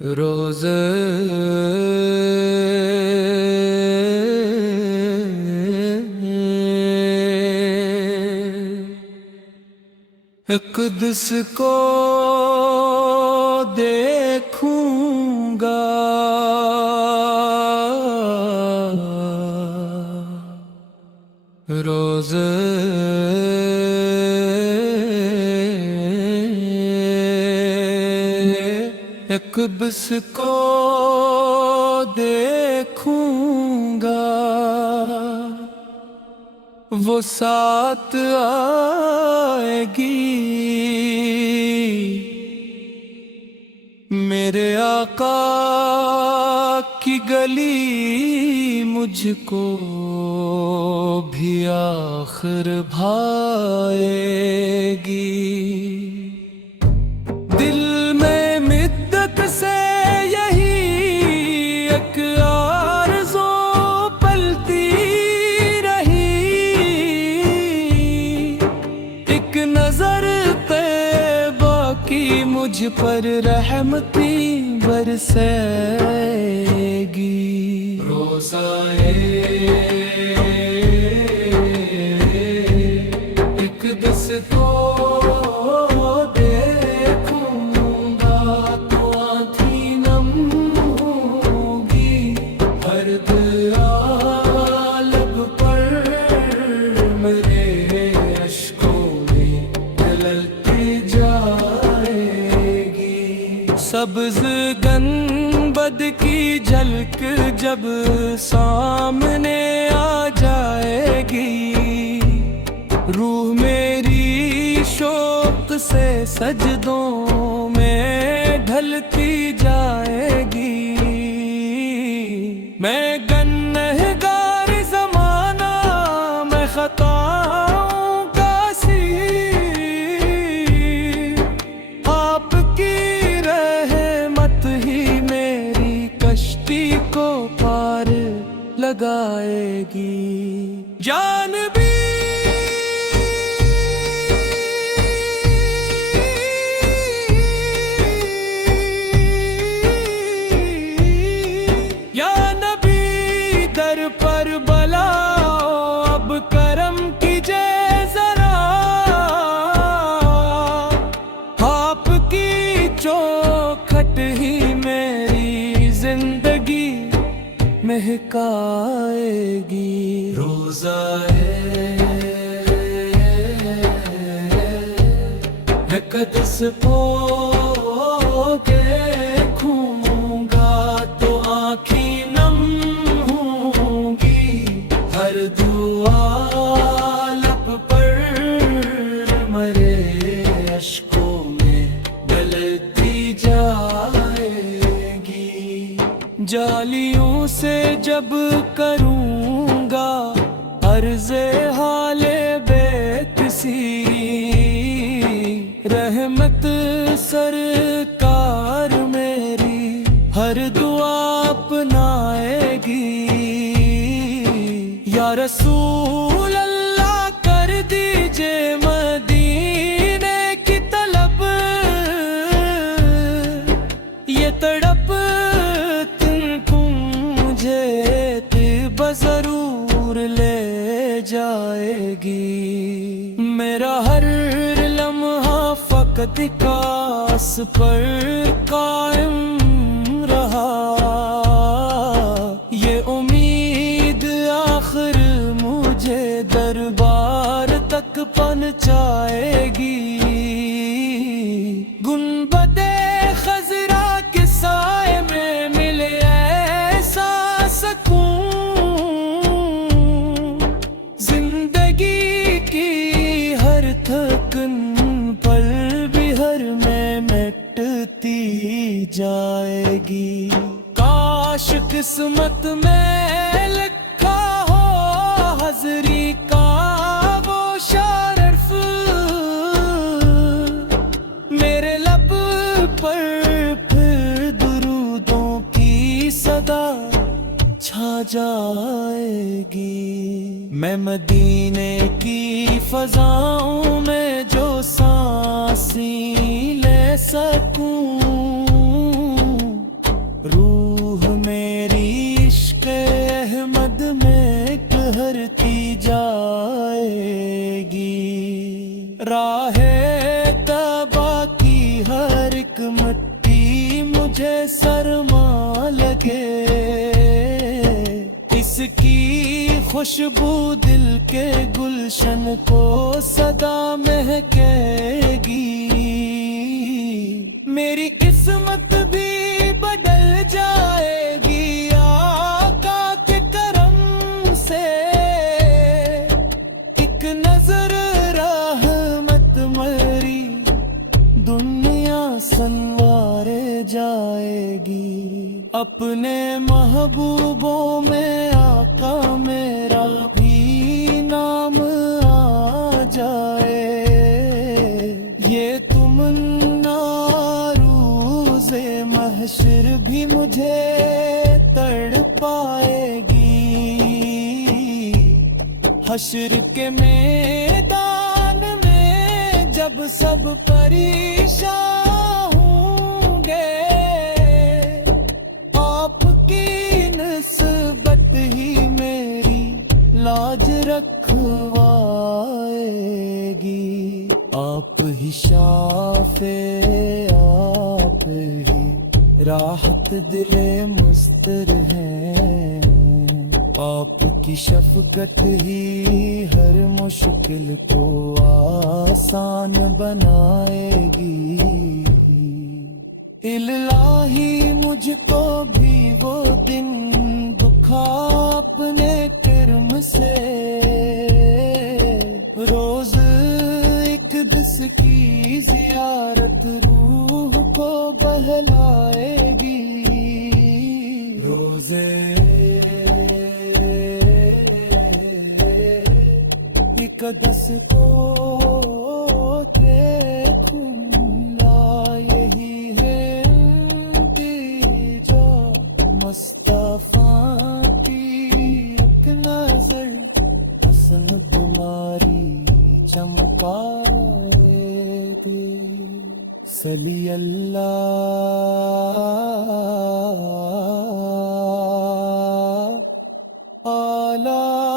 روز قدس کو دیکھوں گا، روز قدس کو دیکھوں گا، وہ ساتھ آئے گی میرے آقا کی گلی، مجھ کو بھی آخر بھائے گی۔ دل میں مدت سے یہی ایک آرزو پلتی رہی، ایک نظر طیبہ کی مجھ پر رحمتی برسے گی۔ روزہ اقدس کو دیکھوں گا تو آنکھیں نم ہوگی، ہر لب پر میرے اشکوں میں ڈلتی جائے گی۔ سبز گنبد کی جھلک جب سامنے آ جائے گی، روح میری شوق سے سجدوں میں ڈھلتی جائے گی۔ میں گنہگار زمانہ، میں خطاؤں کا اسیر، آپ کی رحمت ہی میری کشتی کو پار لگائے گی۔ جان بھی پر بلاؤ، اب کرم کیجئے ذرا، آپ کی چوکھٹ ہی میری زندگی مہکائے گی۔ روزہ قدس کو دیکھوں گا تو آنکھیں نم ہوگی، ہر دعا لب پر مرے اشکوں میں ڈلتی جائے گی۔ جالیوں سے جب کروں گا عرض حال بے کسی، رحمت سرکار میری ہر دعا اپنائے گی۔ یا رسول اللہ کر دیجئے مدینے کی طلب، یہ تڑپ تم کو مجھے طب ضرور لے جائے گی۔ میرا ہر لمحہ فقط کاس پر قائم رہا، یہ امید آخر مجھے دربار تک پہنچائے گی۔ گنبد خضرا کے سائے میں ملے ایسا سکون، زندگی کی ہر تھکن پل بھی ہر میں مٹتی جائے گی۔ کاش قسمت میں لکھا ہو حضری کا وہ شرف، میرے لب پر پھر درودوں کی صدا چھا جائے گی۔ میں مدینے کی فضاؤں میں جو سانسی لے سکوں، مجھے سرما لگے، اس کی خوشبو دل کے گلشن کو سدا مہکے گی، میری قسمت بھی بدل جائے گی آقا کے کرم سے، ایک نظر رحمت مری دنیا سنوار جائے گی، اپنے محبوبوں میں آقا میرا بھی نام آ جائے، یہ تمنا روز محشر بھی مجھے تڑ پائے گی، حشر کے میدان میں جب سب پریشان ہوں گے، آپ کی نسبت ہی میری لاج رکھوائے گی، آپ ہی شافع، آپ ہی راحت دل مضطر ہیں، آپ کی شفقت ہی ہر مشکل کو آسان بنائے گی، الہی مجھ کو بھی وہ دن دکھا اپنے کرم سے، روز اقدس کی زیارت روح کو بہلائے گی، روزے اقدس کو دیکھنا یہی ہے ان کی جو مصطفیٰ کی ایک نظر حسن بیماری چمکائے گی، صلی اللہ علی